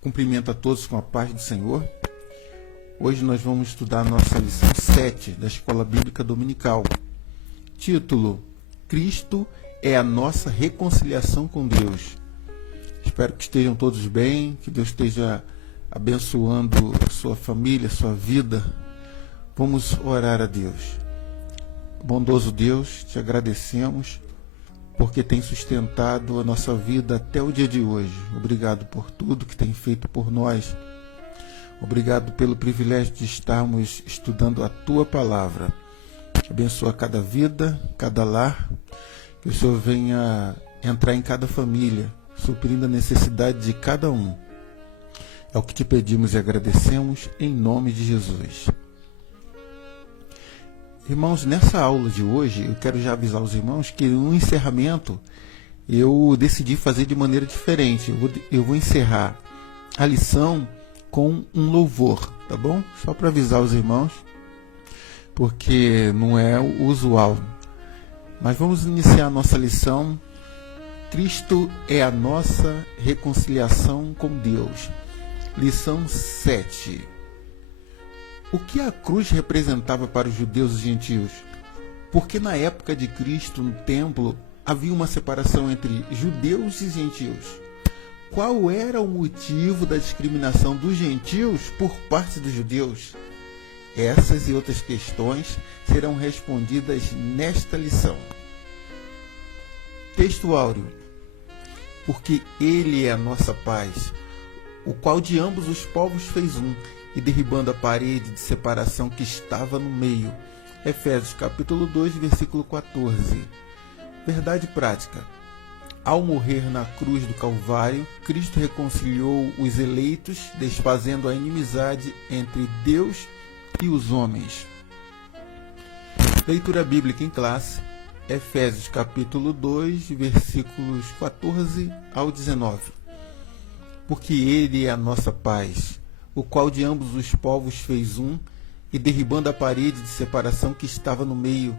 Cumprimento a todos com a paz do Senhor. Hoje nós vamos estudar a nossa lição 7 da Escola Bíblica Dominical. Título: Cristo é a nossa reconciliação com Deus. Espero que estejam todos bem, que Deus esteja abençoando a sua família, a sua vida. Vamos orar a Deus. Bondoso Deus, te agradecemos porque tem sustentado a nossa vida até o dia de hoje. Obrigado por tudo que tem feito por nós. Obrigado pelo privilégio de estarmos estudando a Tua Palavra. Abençoa cada vida, cada lar. Que o Senhor venha entrar em cada família, suprindo a necessidade de cada um. É o que te pedimos e agradecemos em nome de Jesus. Irmãos, nessa aula de hoje, eu quero já avisar os irmãos que no encerramento eu decidi fazer de maneira diferente. Eu vou encerrar a lição com um louvor, tá bom? Só para avisar os irmãos, porque não é o usual. Mas vamos iniciar a nossa lição. Cristo é a nossa reconciliação com Deus. Lição 7. O que a cruz representava para os judeus e gentios? Porque na época de Cristo, no templo, havia uma separação entre judeus e gentios. Qual era o motivo da discriminação dos gentios por parte dos judeus? Essas e outras questões serão respondidas nesta lição. Texto áureo. Porque Ele é a nossa paz, o qual de ambos os povos fez um, e derribando a parede de separação que estava no meio. Efésios capítulo 2, versículo 14. Verdade prática. Ao morrer na cruz do Calvário, Cristo reconciliou os eleitos, desfazendo a inimizade entre Deus e os homens. Leitura bíblica em classe. Efésios capítulo 2, versículos 14 ao 19. Porque Ele é a nossa paz, o qual de ambos os povos fez um, e derribando a parede de separação que estava no meio,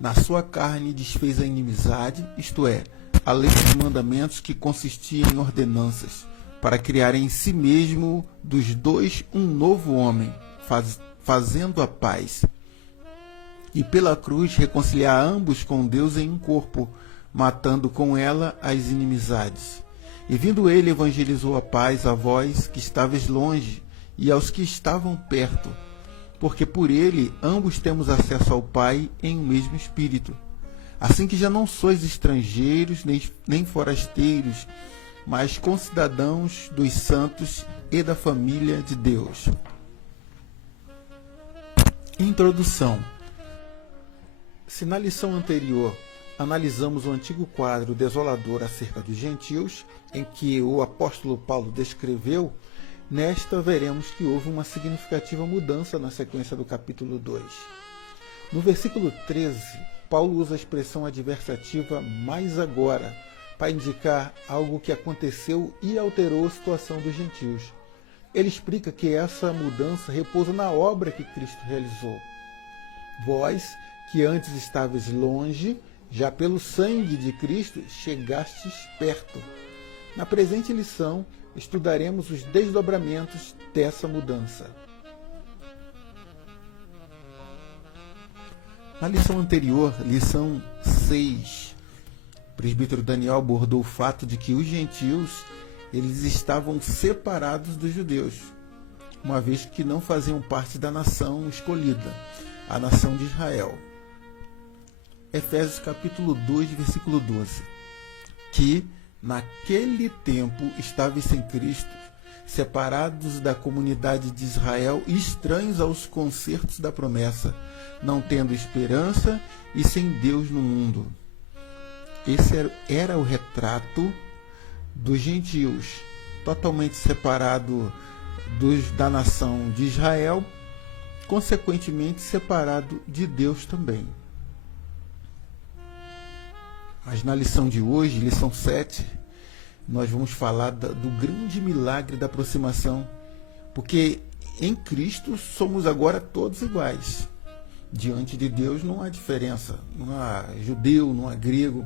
na sua carne desfez a inimizade, isto é, a lei dos mandamentos que consistia em ordenanças, para criar em si mesmo dos dois um novo homem, fazendo a paz. E pela cruz reconciliar ambos com Deus em um corpo, matando com ela as inimizades. E vindo ele, evangelizou a paz a vós que estáveis longe e aos que estavam perto, porque por ele ambos temos acesso ao Pai em um mesmo Espírito. Assim que já não sois estrangeiros nem forasteiros, mas concidadãos dos santos e da família de Deus. Introdução. Se na lição anterior analisamos o antigo quadro desolador acerca dos gentios, em que o apóstolo Paulo descreveu, nesta veremos que houve uma significativa mudança na sequência do capítulo 2. No versículo 13, Paulo usa a expressão adversativa "mais agora", para indicar algo que aconteceu e alterou a situação dos gentios. Ele explica que essa mudança repousa na obra que Cristo realizou. Vós, que antes estavais longe, já pelo sangue de Cristo chegastes perto. Na presente lição, estudaremos os desdobramentos dessa mudança. Na lição anterior, lição 6, o presbítero Daniel abordou o fato de que os gentios eles estavam separados dos judeus, uma vez que não faziam parte da nação escolhida, a nação de Israel. Efésios capítulo 2, versículo 12, que naquele tempo estáveis sem Cristo, separados da comunidade de Israel e estranhos aos concertos da promessa, não tendo esperança e sem Deus no mundo. Esse era o retrato dos gentios, totalmente separado da nação de Israel, consequentemente separado de Deus também. Mas na lição de hoje, lição 7, nós vamos falar do grande milagre da aproximação, porque em Cristo somos agora todos iguais. Diante de Deus não há diferença, não há judeu, não há grego.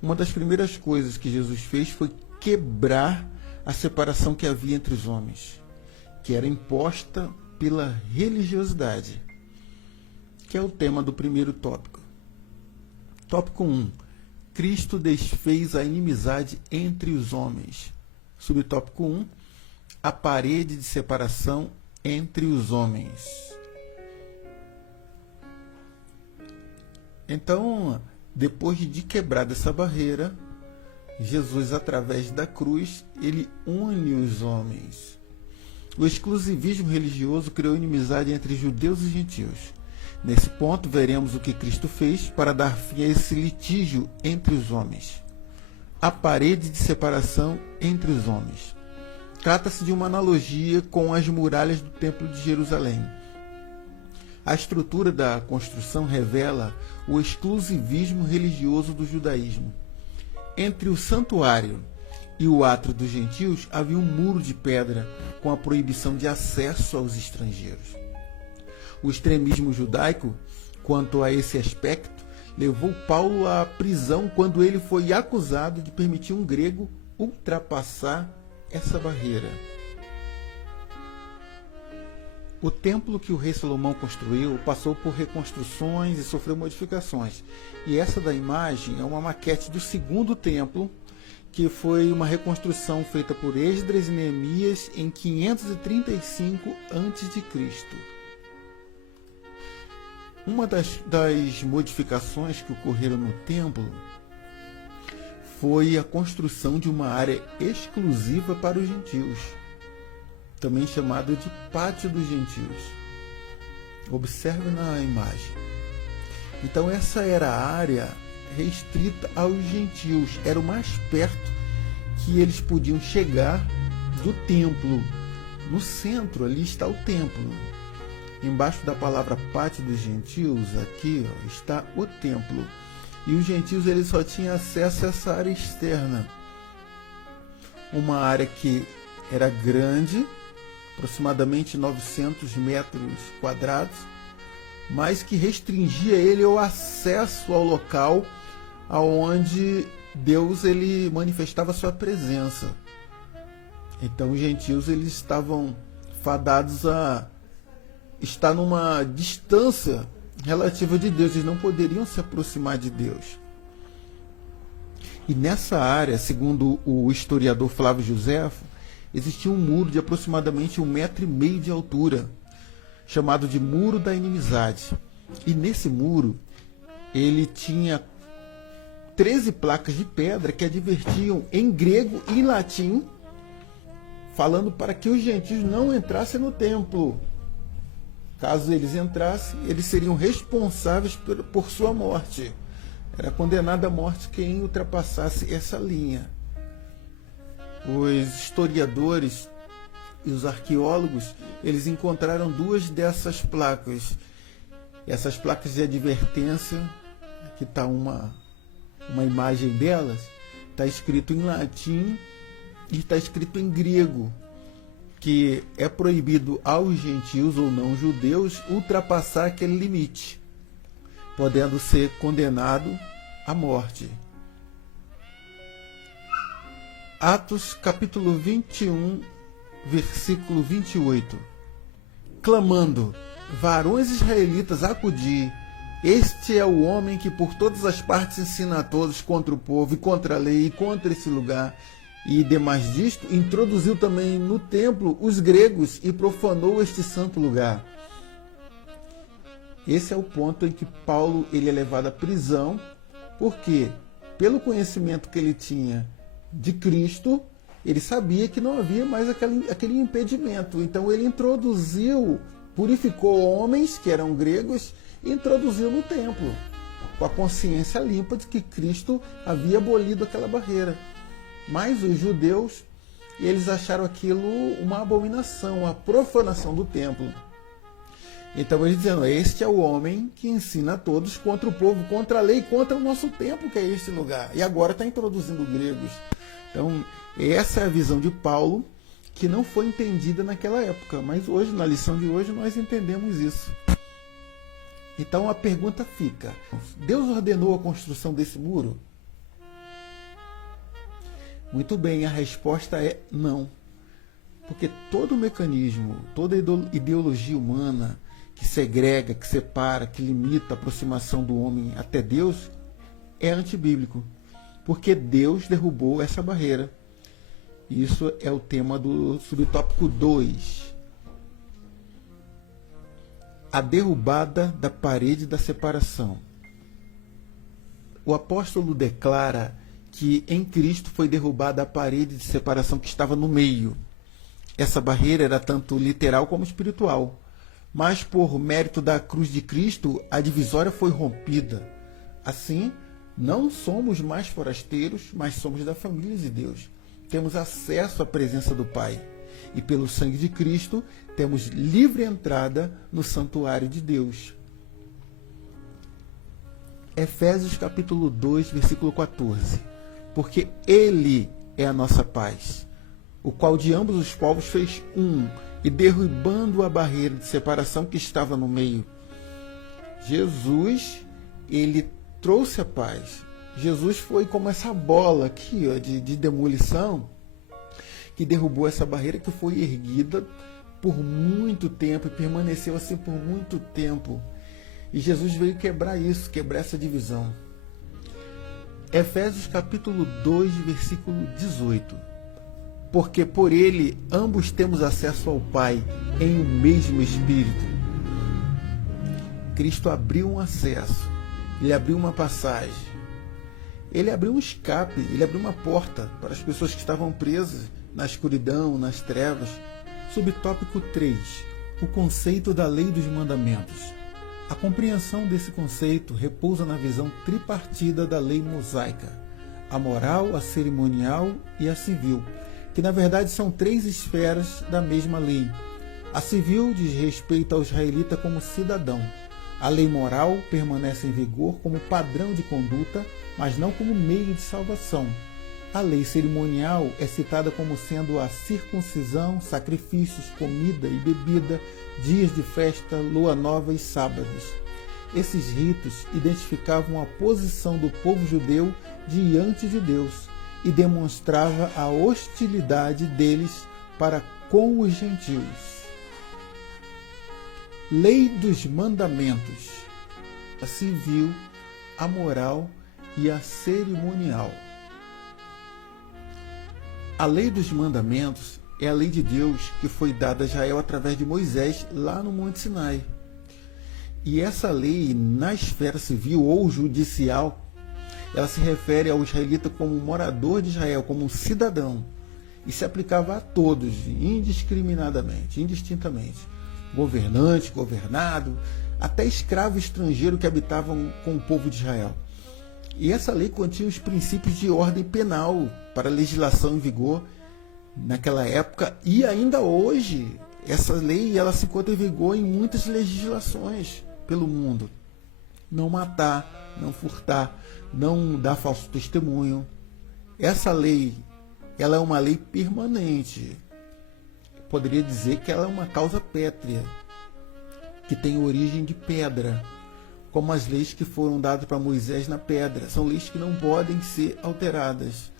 Uma das primeiras coisas que Jesus fez foi quebrar a separação que havia entre os homens, que era imposta pela religiosidade, que é o tema do primeiro tópico. Tópico 1. Cristo desfez a inimizade entre os homens. Subtópico 1. A parede de separação entre os homens. Então, depois de quebrada essa barreira, Jesus, através da cruz, ele une os homens. O exclusivismo religioso criou inimizade entre judeus e gentios. Nesse ponto, veremos o que Cristo fez para dar fim a esse litígio entre os homens. A parede de separação entre os homens. Trata-se de uma analogia com as muralhas do Templo de Jerusalém. A estrutura da construção revela o exclusivismo religioso do judaísmo. Entre o santuário e o átrio dos gentios havia um muro de pedra com a proibição de acesso aos estrangeiros. O extremismo judaico, quanto a esse aspecto, levou Paulo à prisão quando ele foi acusado de permitir um grego ultrapassar essa barreira. O templo que o rei Salomão construiu passou por reconstruções e sofreu modificações. E essa da imagem é uma maquete do segundo templo, que foi uma reconstrução feita por Esdras e Neemias em 535 a.C. Uma das modificações que ocorreram no templo foi a construção de uma área exclusiva para os gentios, também chamado de Pátio dos Gentios. Observe na imagem. Então essa era a área restrita aos gentios, era o mais perto que eles podiam chegar do templo. No centro ali está o templo. Embaixo da palavra Pátio dos Gentios, aqui está o templo. E os gentios eles só tinham acesso a essa área externa. Uma área que era grande, aproximadamente 900 metros quadrados, mas que restringia ele ao acesso ao local aonde Deus ele manifestava sua presença. Então os gentios eles estavam fadados a estar numa distância relativa de Deus, eles não poderiam se aproximar de Deus. E nessa área, segundo o historiador Flávio Joséfo, existia um muro de aproximadamente 1,5 metro de altura, chamado de Muro da Inimizade. E nesse muro, ele tinha 13 placas de pedra que advertiam em grego e em latim, falando para que os gentios não entrassem no templo. Caso eles entrassem, eles seriam responsáveis por sua morte. Era condenado à morte quem ultrapassasse essa linha. Os historiadores e os arqueólogos, eles encontraram 2 dessas placas. Essas placas de advertência, aqui está uma imagem delas, está escrito em latim e está escrito em grego, que é proibido aos gentios ou não judeus ultrapassar aquele limite, podendo ser condenado à morte. Atos capítulo 21, versículo 28. Clamando: varões israelitas, acudi, este é o homem que por todas as partes ensina a todos contra o povo e contra a lei e contra esse lugar. E, demais disto, introduziu também no templo os gregos e profanou este santo lugar. Esse é o ponto em que Paulo ele é levado à prisão, porque, pelo conhecimento que ele tinha de Cristo, ele sabia que não havia mais aquele impedimento. Então ele purificou homens que eram gregos e introduziu no templo, com a consciência limpa de que Cristo havia abolido aquela barreira. Mas os judeus, eles acharam aquilo uma abominação, uma profanação do templo. Então eles dizendo: este é o homem que ensina a todos contra o povo, contra a lei, contra o nosso templo, que é este lugar. E agora está introduzindo gregos. Então essa é a visão de Paulo, que não foi entendida naquela época. Mas hoje, na lição de hoje, nós entendemos isso. Então a pergunta fica: Deus ordenou a construção desse muro? Muito bem, a resposta é não. Porque todo mecanismo, toda ideologia humana que segrega, que separa, que limita a aproximação do homem até Deus é antibíblico. Porque Deus derrubou essa barreira. Isso é o tema do subtópico 2. A derrubada da parede da separação. O apóstolo declara que em Cristo foi derrubada a parede de separação que estava no meio. Essa barreira era tanto literal como espiritual. Mas por mérito da cruz de Cristo, a divisória foi rompida. Assim, não somos mais forasteiros, mas somos da família de Deus. Temos acesso à presença do Pai. E pelo sangue de Cristo, temos livre entrada no santuário de Deus. Efésios capítulo 2, versículo 14. Porque Ele é a nossa paz, o qual de ambos os povos fez um, e derrubando a barreira de separação que estava no meio. Jesus, ele trouxe a paz. Jesus foi como essa bola aqui, ó, de demolição, que derrubou essa barreira que foi erguida por muito tempo e permaneceu assim por muito tempo. E Jesus veio quebrar isso, quebrar essa divisão. Efésios capítulo 2, versículo 18. Porque por ele ambos temos acesso ao Pai em um mesmo Espírito. Cristo abriu um acesso, ele abriu uma passagem, ele abriu um escape, ele abriu uma porta para as pessoas que estavam presas na escuridão, nas trevas. Subtópico 3. O conceito da lei dos mandamentos. A compreensão desse conceito repousa na visão tripartida da lei mosaica, a moral, a cerimonial e a civil, que na verdade são três esferas da mesma lei. A civil diz respeito ao israelita como cidadão. A lei moral permanece em vigor como padrão de conduta, mas não como meio de salvação. A lei cerimonial é citada como sendo a circuncisão, sacrifícios, comida e bebida, dias de festa, lua nova e sábados. Esses ritos identificavam a posição do povo judeu diante de Deus e demonstrava a hostilidade deles para com os gentios. Lei dos mandamentos, a civil, a moral e a cerimonial. A lei dos mandamentos é a lei de Deus que foi dada a Israel através de Moisés lá no Monte Sinai. E essa lei, na esfera civil ou judicial, ela se refere ao israelita como morador de Israel, como um cidadão, e se aplicava a todos, indiscriminadamente, indistintamente. Governante, governado, até escravo estrangeiro que habitavam com o povo de Israel. E essa lei continha os princípios de ordem penal para a legislação em vigor naquela época e ainda hoje. Essa lei ela se encontra em vigor em muitas legislações pelo mundo. Não matar, não furtar, não dar falso testemunho. Essa lei ela é uma lei permanente. Poderia dizer que ela é uma causa pétrea, que tem origem de pedra, como as leis que foram dadas para Moisés na pedra. São leis que não podem ser alteradas.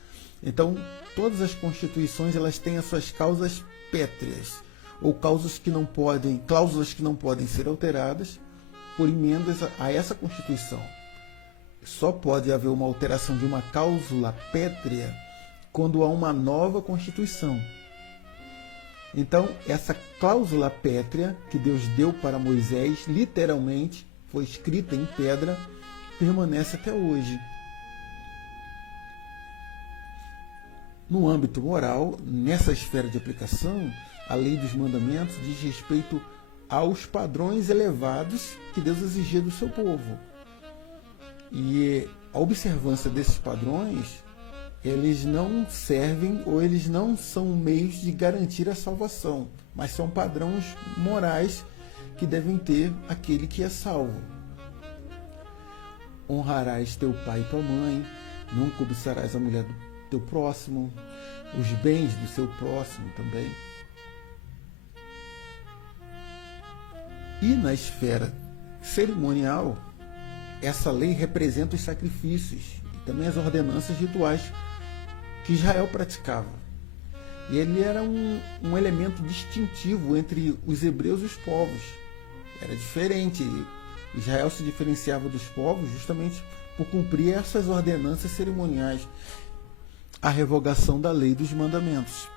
Então, todas as constituições elas têm as suas causas pétreas, ou cláusulas que não podem ser alteradas por emendas a essa Constituição. Só pode haver uma alteração de uma cláusula pétrea quando há uma nova Constituição. Então, essa cláusula pétrea que Deus deu para Moisés, literalmente, foi escrita em pedra, permanece até hoje. No âmbito moral, nessa esfera de aplicação, a lei dos mandamentos diz respeito aos padrões elevados que Deus exigia do seu povo. E a observância desses padrões, eles não servem ou eles não são meios de garantir a salvação, mas são padrões morais que devem ter aquele que é salvo. Honrarás teu pai e tua mãe, não cobiçarás a mulher do teu próximo, os bens do seu próximo também. E na esfera cerimonial, essa lei representa os sacrifícios e também as ordenanças rituais que Israel praticava. E ele era um elemento distintivo entre os hebreus e os povos. Era diferente. Israel se diferenciava dos povos justamente por cumprir essas ordenanças cerimoniais, a revogação da lei dos mandamentos.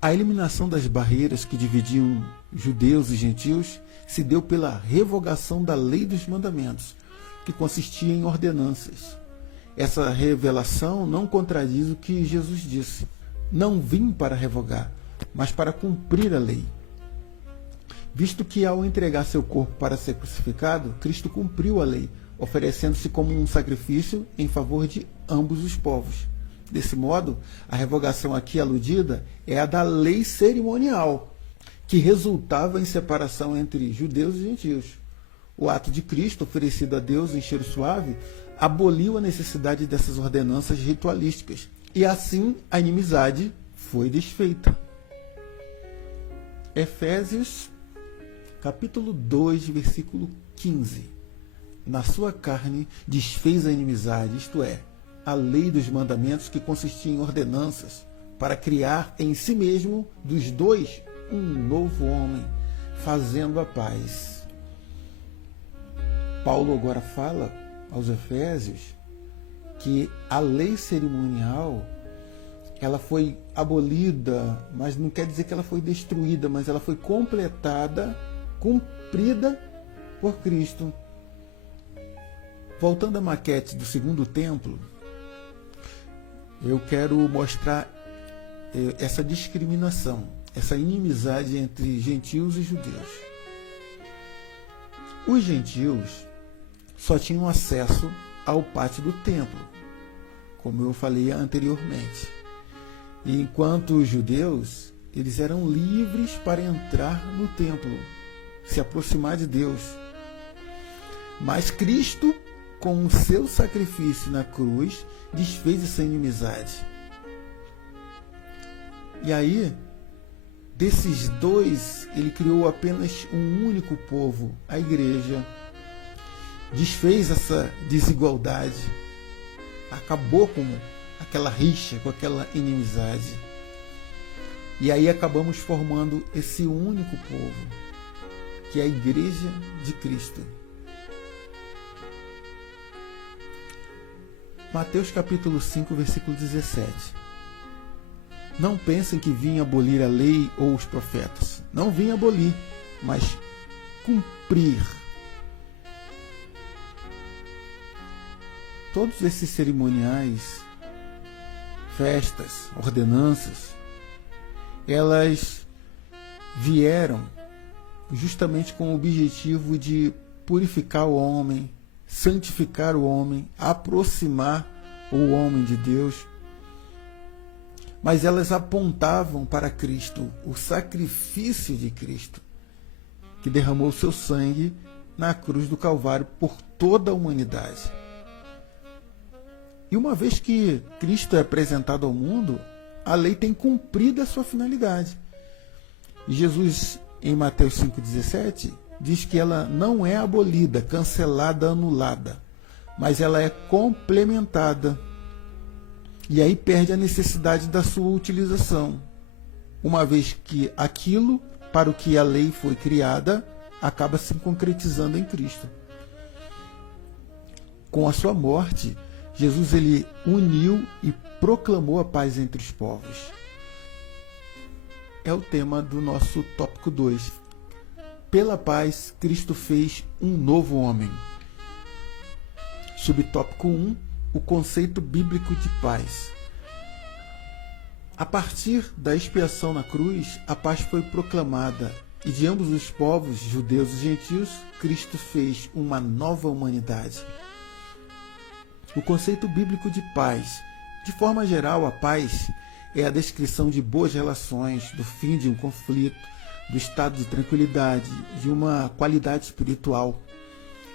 A eliminação das barreiras que dividiam judeus e gentios se deu pela revogação da lei dos mandamentos, que consistia em ordenanças. Essa revelação não contradiz o que Jesus disse: não vim para revogar, mas para cumprir a lei. Visto que ao entregar seu corpo para ser crucificado, Cristo cumpriu a lei, oferecendo-se como um sacrifício em favor de ambos os povos. Desse modo, a revogação aqui aludida é a da lei cerimonial, que resultava em separação entre judeus e gentios. O ato de Cristo, oferecido a Deus em cheiro suave, aboliu a necessidade dessas ordenanças ritualísticas, e assim a inimizade foi desfeita. Efésios, capítulo 2, versículo 15. Na sua carne desfez a inimizade, isto é, a lei dos mandamentos, que consistia em ordenanças, para criar em si mesmo dos dois um novo homem, fazendo a paz. Paulo agora fala aos Efésios que a lei cerimonial ela foi abolida, mas não quer dizer que ela foi destruída, mas ela foi completada, cumprida por Cristo. Voltando à maquete do segundo templo, eu quero mostrar essa discriminação, essa inimizade entre gentios e judeus. Os gentios só tinham acesso ao pátio do templo, como eu falei anteriormente. E enquanto os judeus, eles eram livres para entrar no templo, se aproximar de Deus. Mas Cristo, com o seu sacrifício na cruz, desfez essa inimizade. E aí, desses dois, ele criou apenas um único povo, a igreja. Desfez essa desigualdade, acabou com aquela rixa, com aquela inimizade. E aí acabamos formando esse único povo, que é a igreja de Cristo. Mateus capítulo 5, versículo 17. Não pensem que vim abolir a lei ou os profetas. Não vim abolir, mas cumprir. Todos esses cerimoniais, festas, ordenanças, elas vieram justamente com o objetivo de purificar o homem, santificar o homem, aproximar o homem de Deus. Mas elas apontavam para Cristo, o sacrifício de Cristo, que derramou seu sangue na cruz do Calvário por toda a humanidade. E uma vez que Cristo é apresentado ao mundo, a lei tem cumprido a sua finalidade. E Jesus, em Mateus 5,17, diz que ela não é abolida, cancelada, anulada, mas ela é complementada. E aí perde a necessidade da sua utilização, uma vez que aquilo para o que a lei foi criada acaba se concretizando em Cristo. Com a sua morte, Jesus ele uniu e proclamou a paz entre os povos. É o tema do nosso tópico 2. Pela paz, Cristo fez um novo homem. Subtópico 1. O conceito bíblico de paz. A partir da expiação na cruz, a paz foi proclamada, e de ambos os povos, judeus e gentios, Cristo fez uma nova humanidade. O conceito bíblico de paz. De forma geral, a paz é a descrição de boas relações, do fim de um conflito, do estado de tranquilidade, de uma qualidade espiritual.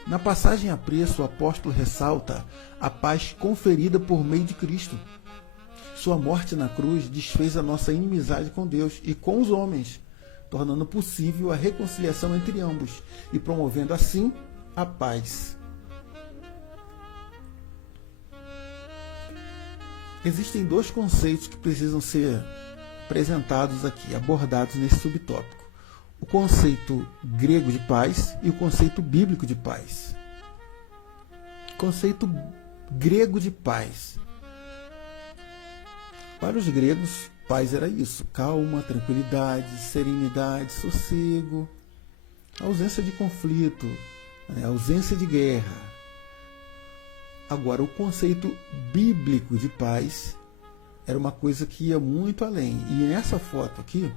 Na passagem a preço, o apóstolo ressalta a paz conferida por meio de Cristo. Sua morte na cruz desfez a nossa inimizade com Deus e com os homens, tornando possível a reconciliação entre ambos e promovendo assim a paz. Existem dois conceitos que precisam ser apresentados aqui, abordados nesse subtópico. O conceito grego de paz e o conceito bíblico de paz. Conceito grego de paz. Para os gregos, paz era isso: calma, tranquilidade, serenidade, sossego, ausência de conflito, ausência de guerra. Agora, o conceito bíblico de paz era uma coisa que ia muito além. E nessa foto aqui,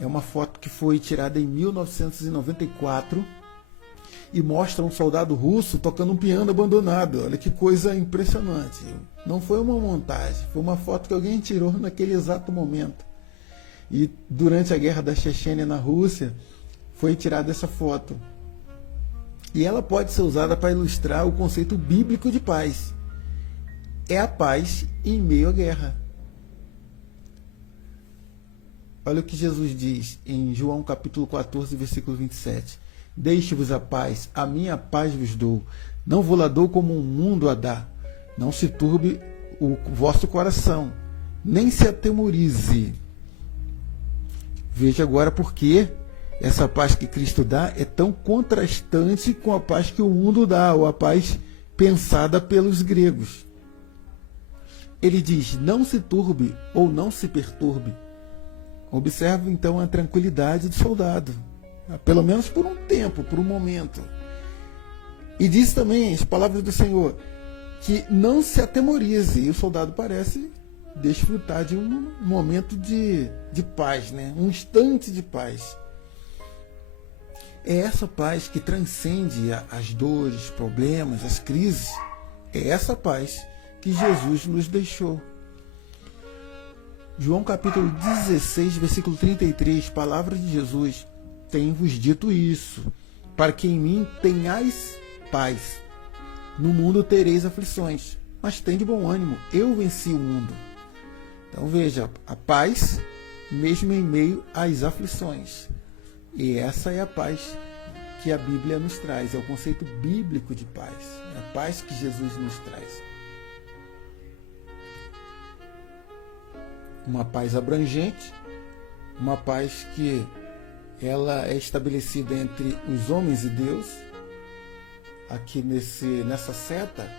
é uma foto que foi tirada em 1994 e mostra um soldado russo tocando um piano abandonado. Olha que coisa impressionante. Não foi uma montagem, foi uma foto que alguém tirou naquele exato momento. E durante a guerra da Chechênia na Rússia, foi tirada essa foto. E ela pode ser usada para ilustrar o conceito bíblico de paz. É a paz em meio à guerra. Olha o que Jesus diz em João capítulo 14, versículo 27. Deixe-vos a paz, a minha paz vos dou. Não vou lá dou como o mundo a dá. Não se turbe o vosso coração, nem se atemorize. Veja agora por que essa paz que Cristo dá é tão contrastante com a paz que o mundo dá, ou a paz pensada pelos gregos. Ele diz, não se turbe ou não se perturbe. Observe então a tranquilidade do soldado, pelo menos por um tempo, por um momento. E diz também as palavras do Senhor, que não se atemorize. E o soldado parece desfrutar de um momento de paz, um instante de paz. É essa paz que transcende as dores, problemas, as crises. É essa paz que Jesus nos deixou. João capítulo 16, versículo 33, palavra de Jesus: tenho-vos dito isso, para que em mim tenhais paz. No mundo tereis aflições, mas tende bom ânimo, eu venci o mundo. Então veja, a paz mesmo em meio às aflições. E essa é a paz que a Bíblia nos traz, é o conceito bíblico de paz, é a paz que Jesus nos traz. Uma paz abrangente, uma paz que ela é estabelecida entre os homens e Deus. Aqui nessa seta,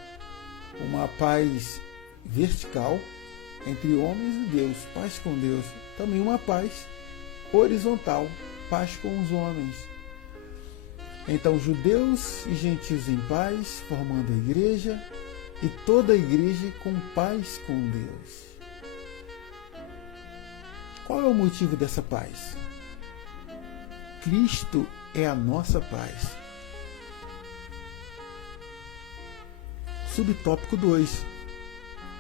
uma paz vertical entre homens e Deus, paz com Deus. Também uma paz horizontal, paz com os homens. Então, judeus e gentios em paz, formando a igreja, e toda a igreja com paz com Deus. Qual é o motivo dessa paz? Cristo é a nossa paz. Subtópico 2.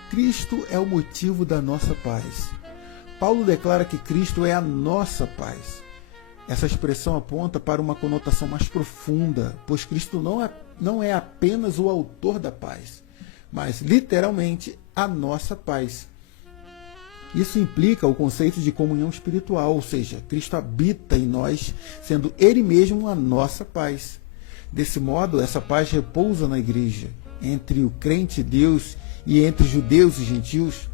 Cristo é o motivo da nossa paz. Paulo declara que Cristo é a nossa paz. Essa expressão aponta para uma conotação mais profunda, pois Cristo não é apenas o autor da paz, mas literalmente a nossa paz. Isso implica o conceito de comunhão espiritual, ou seja, Cristo habita em nós, sendo Ele mesmo a nossa paz. Desse modo, essa paz repousa na igreja, entre o crente e Deus e entre judeus e gentios.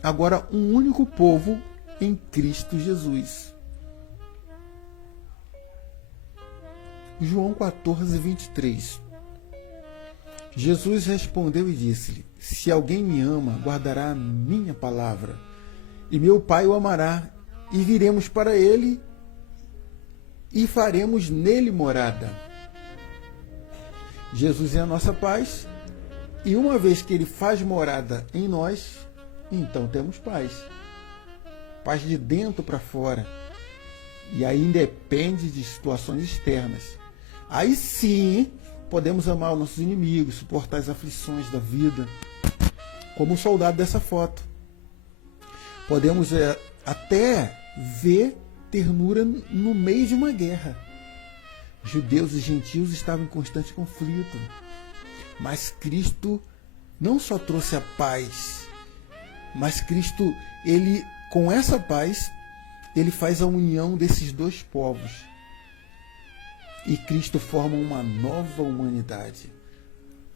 Agora, um único povo em Cristo Jesus. João 14, 23. Jesus respondeu e disse-lhe: se alguém me ama, guardará a minha palavra, e meu Pai o amará, e viremos para ele e faremos nele morada. Jesus é a nossa paz, e uma vez que ele faz morada em nós, então temos paz. Paz de dentro para fora. E aí independe de situações externas. Aí sim podemos amar os nossos inimigos, suportar as aflições da vida, como o soldado dessa foto. Podemos até ver ternura no meio de uma guerra. Judeus e gentios estavam em constante conflito. Mas Cristo não só trouxe a paz, mas Cristo, ele, com essa paz, ele faz a união desses dois povos. E Cristo forma uma nova humanidade.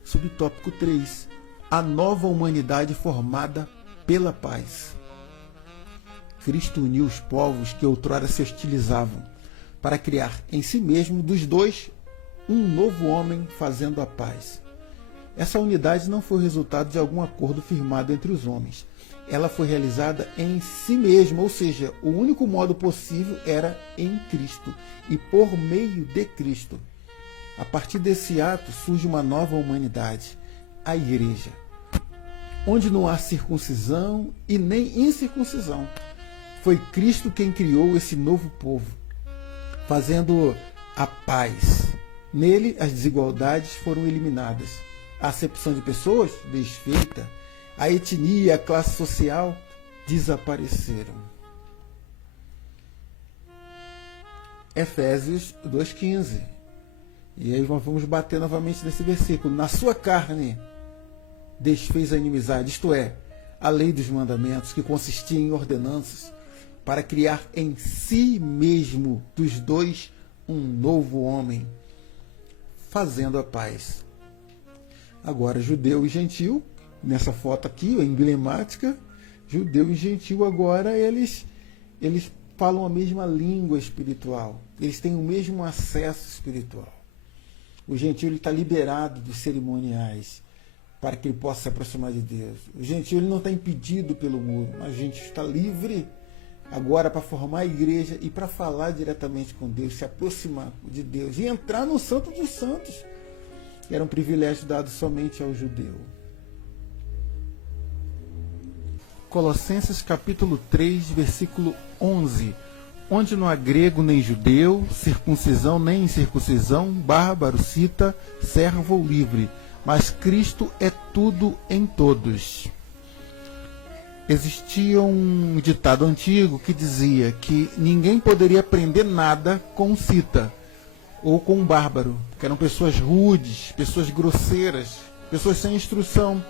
Subtópico 3. a nova humanidade formada pela paz. Cristo uniu os povos que outrora se hostilizavam para criar em si mesmo dos dois um novo homem fazendo a paz. Essa unidade não foi resultado de algum acordo firmado entre os homens. Ela foi realizada em si mesma, ou seja, o único modo possível era em Cristo e por meio de Cristo. A partir desse ato surge uma nova humanidade, a Igreja, onde não há circuncisão e nem incircuncisão. Foi Cristo quem criou esse novo povo, fazendo a paz. Nele, as desigualdades foram eliminadas. A acepção de pessoas desfeita, a etnia e a classe social desapareceram. Efésios 2,15. E aí nós vamos bater novamente nesse versículo. Na sua carne desfez a inimizade, isto é, a lei dos mandamentos, que consistia em ordenanças, para criar em si mesmo dos dois um novo homem, fazendo a paz. Agora, judeu e gentil, nessa foto aqui, emblemática, judeu e gentil agora, eles falam a mesma língua espiritual, eles têm o mesmo acesso espiritual. O gentil está liberado dos cerimoniais, para que ele possa se aproximar de Deus. O gentil ele não está impedido pelo muro, mas o gentil está livre agora para formar a igreja e para falar diretamente com Deus, se aproximar de Deus e entrar no Santo dos Santos. Era um privilégio dado somente ao judeu. Colossenses capítulo 3, versículo 11. Onde não há grego nem judeu, circuncisão nem incircuncisão, bárbaro, cita, servo ou livre, mas Cristo é tudo em todos. Existia um ditado antigo que dizia que ninguém poderia aprender nada com um cita ou com um bárbaro, que eram pessoas rudes, pessoas grosseiras, pessoas sem instrução,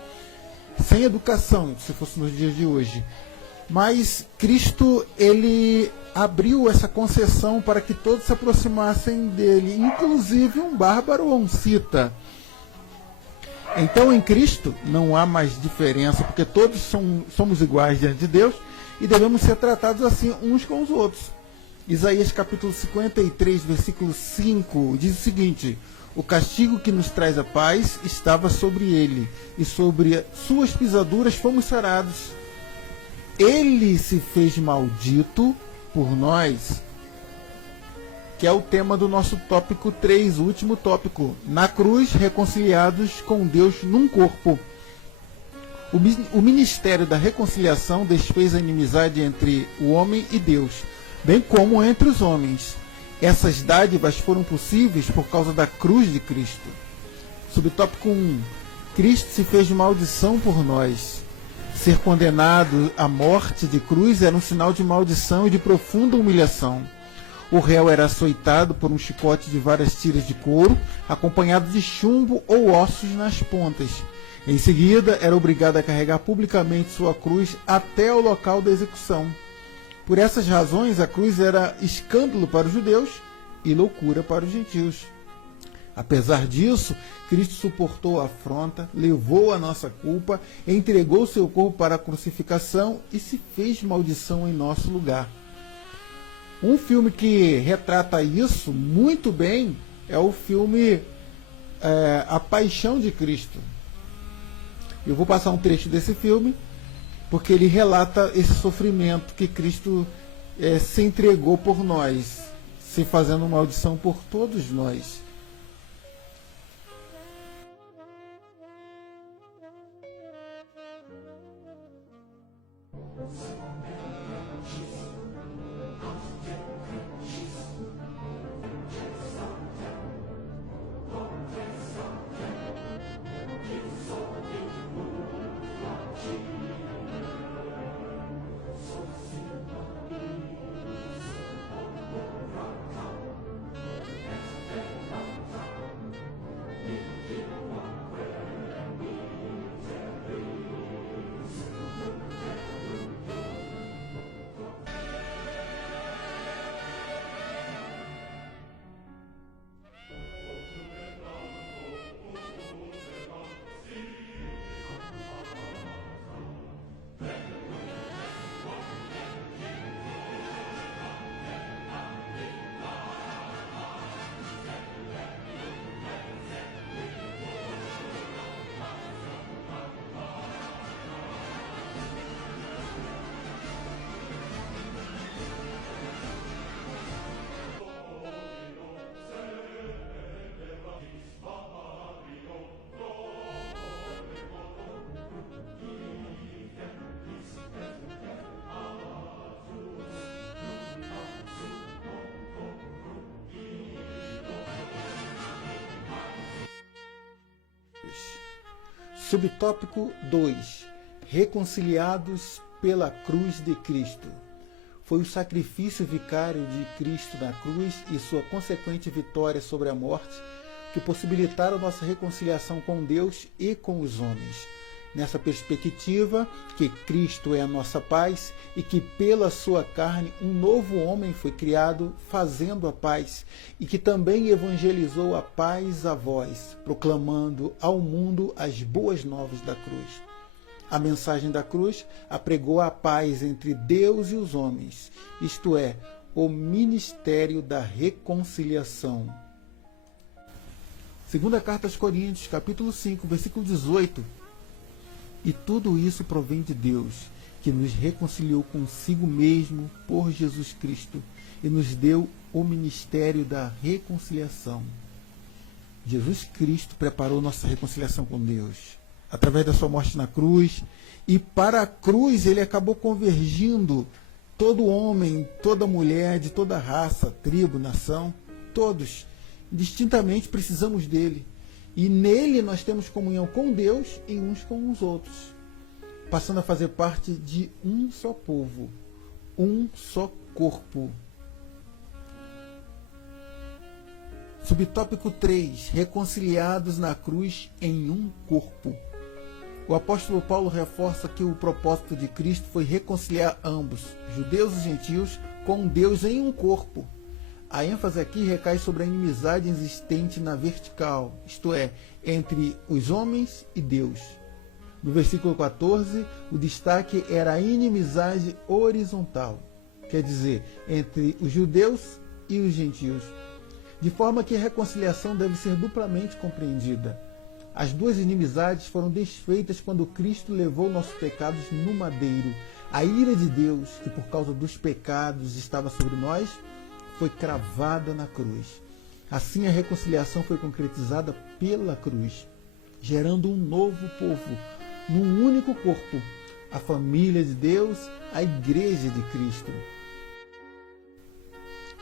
sem educação, se fosse nos dias de hoje. Mas Cristo, ele abriu essa concessão para que todos se aproximassem dele, inclusive um bárbaro ou um cita. Então, em Cristo, não há mais diferença, porque todos somos iguais diante de Deus e devemos ser tratados assim uns com os outros. Isaías capítulo 53, versículo 5, diz o seguinte: o castigo que nos traz a paz estava sobre ele, e sobre suas pisaduras fomos sarados. Ele se fez maldito por nós, que é o tema do nosso tópico 3, o último tópico. Na cruz, reconciliados com Deus num corpo. O ministério da reconciliação desfez a inimizade entre o homem e Deus, bem como entre os homens. Essas dádivas foram possíveis por causa da cruz de Cristo. Subtópico 1. Cristo se fez maldição por nós. Ser condenado à morte de cruz era um sinal de maldição e de profunda humilhação. O réu era açoitado por um chicote de várias tiras de couro, acompanhado de chumbo ou ossos nas pontas. Em seguida, era obrigado a carregar publicamente sua cruz até o local da execução. Por essas razões, a cruz era escândalo para os judeus e loucura para os gentios. Apesar disso, Cristo suportou a afronta, levou a nossa culpa, entregou seu corpo para a crucificação e se fez maldição em nosso lugar. Um filme que retrata isso muito bem é o filme A Paixão de Cristo. Eu vou passar um trecho desse filme, porque ele relata esse sofrimento que Cristo se entregou por nós, se fazendo maldição por todos nós. Subtópico 2. Reconciliados pela cruz de Cristo. Foi o sacrifício vicário de Cristo na cruz e sua consequente vitória sobre a morte que possibilitaram nossa reconciliação com Deus e com os homens. Nessa perspectiva, que Cristo é a nossa paz e que pela sua carne um novo homem foi criado, fazendo a paz, e que também evangelizou a paz a vós, proclamando ao mundo as boas novas da cruz. A mensagem da cruz apregou a paz entre Deus e os homens, isto é, o ministério da reconciliação. Segunda Carta aos Coríntios, capítulo 5, versículo 18. E tudo isso provém de Deus, que nos reconciliou consigo mesmo por Jesus Cristo e nos deu o ministério da reconciliação. Jesus Cristo preparou nossa reconciliação com Deus, através da sua morte na cruz, e para a cruz ele acabou convergindo todo homem, toda mulher, de toda raça, tribo, nação, todos, distintamente precisamos dele. E nele nós temos comunhão com Deus e uns com os outros, passando a fazer parte de um só povo, um só corpo. Subtópico 3. Reconciliados na cruz em um corpo. O apóstolo Paulo reforça que o propósito de Cristo foi reconciliar ambos, judeus e gentios, com Deus em um corpo. A ênfase aqui recai sobre a inimizade existente na vertical, isto é, entre os homens e Deus. No versículo 14, o destaque era a inimizade horizontal, quer dizer, entre os judeus e os gentios, de forma que a reconciliação deve ser duplamente compreendida. As duas inimizades foram desfeitas quando Cristo levou nossos pecados no madeiro. A ira de Deus, que por causa dos pecados estava sobre nós, foi cravada na cruz. Assim a reconciliação foi concretizada pela cruz, gerando um novo povo, num único corpo, a família de Deus, a igreja de Cristo.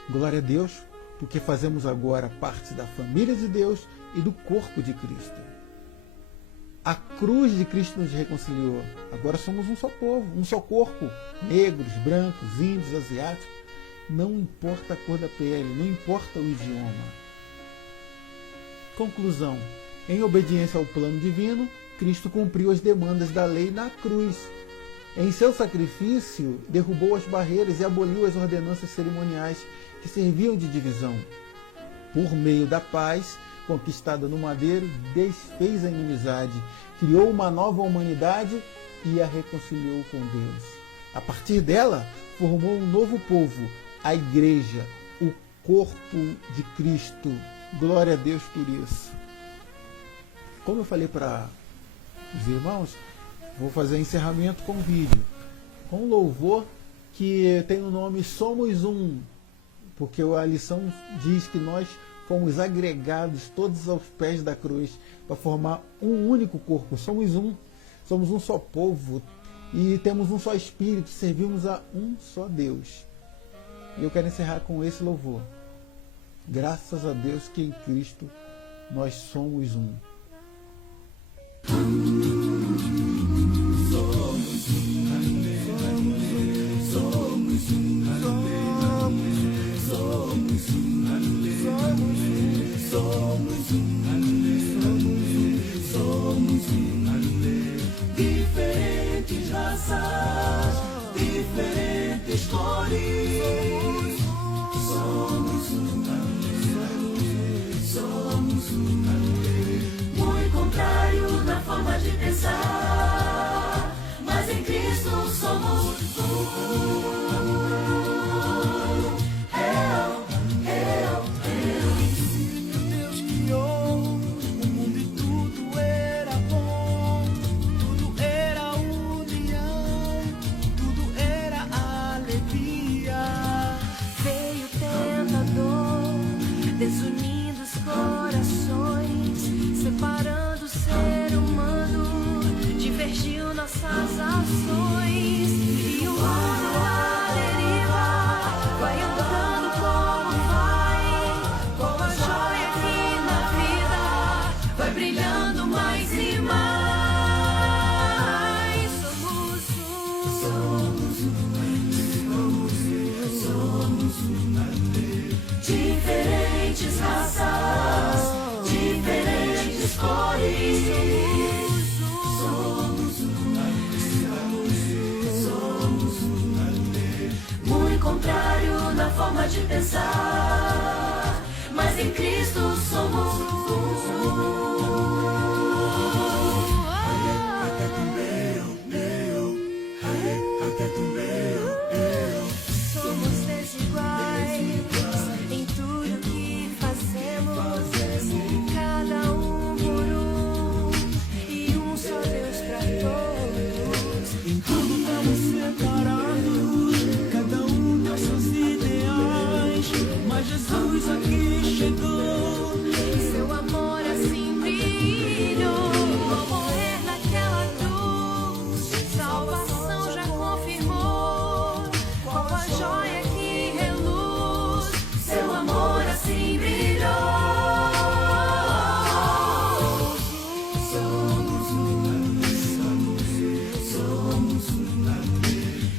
Glória a Deus, porque fazemos agora parte da família de Deus e do corpo de Cristo. A cruz de Cristo nos reconciliou. Agora somos um só povo, um só corpo, negros, brancos, índios, asiáticos. Não importa a cor da pele, não importa o idioma. Conclusão. Em obediência ao plano divino, Cristo cumpriu as demandas da lei na cruz. Em seu sacrifício, derrubou as barreiras e aboliu as ordenanças cerimoniais que serviam de divisão. Por meio da paz conquistada no madeiro, desfez a inimizade, criou uma nova humanidade e a reconciliou com Deus. A partir dela, formou um novo povo, a igreja, o corpo de Cristo. Glória a Deus por isso. Como eu falei para os irmãos, vou fazer encerramento com vídeo, com louvor que tem o nome Somos Um, porque a lição diz que nós fomos agregados todos aos pés da cruz para formar um único corpo. Somos um só povo e temos um só Espírito, servimos a um só Deus. E eu quero encerrar com esse louvor. Graças a Deus que em Cristo nós somos um. Diferentes raças, diferentes cores. Somos um, somos um. Diferentes raças, diferentes cores. Somos muito contrário na forma de pensar, mas em Cristo somos Somos desiguais em tudo que fazemos, cada um por um e um só Deus pra todos. Em tudo estamos separados, cada um tem seus ideais, mas Jesus aqui chegou. E seu amor assim brilhou ao morrer naquela cruz. Salvação já confirmou, como a joia que reluz. seu amor assim brilhou.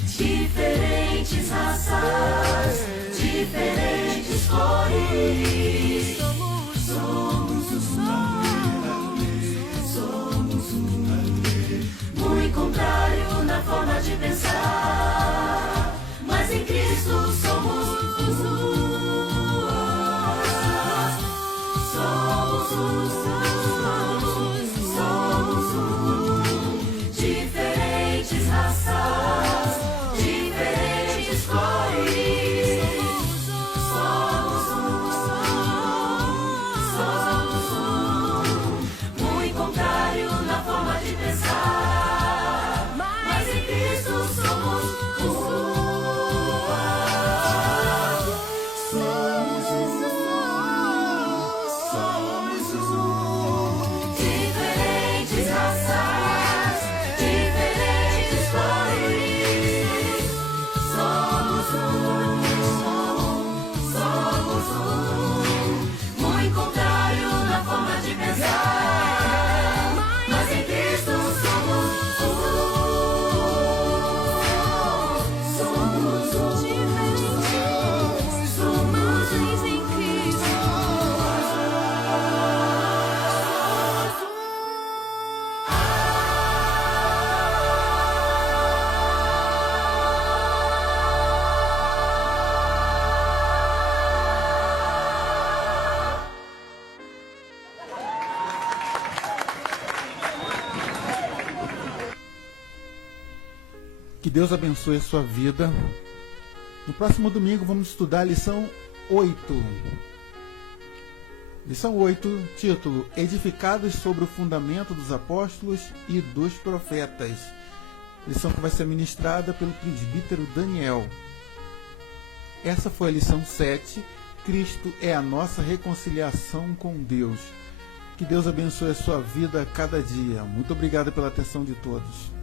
Diferentes raças, diferentes cores. Somos muito contrário na forma de pensar, mas em Cristo somos diferentes raças, diferentes cores. Muito contrário na forma de pensar, mas em Cristo somos diferentes raças, diferentes cores. Muito contrário na forma de pensar, mas em Cristo somos Diferentes, somos em Cristo. Que Deus abençoe a sua vida. No próximo domingo vamos estudar a lição 8. Lição 8, título: Edificados sobre o fundamento dos apóstolos e dos profetas. Lição que vai ser ministrada pelo presbítero Daniel. Essa foi a lição 7. Cristo é a nossa reconciliação com Deus. Que Deus abençoe a sua vida a cada dia. Muito obrigado pela atenção de todos.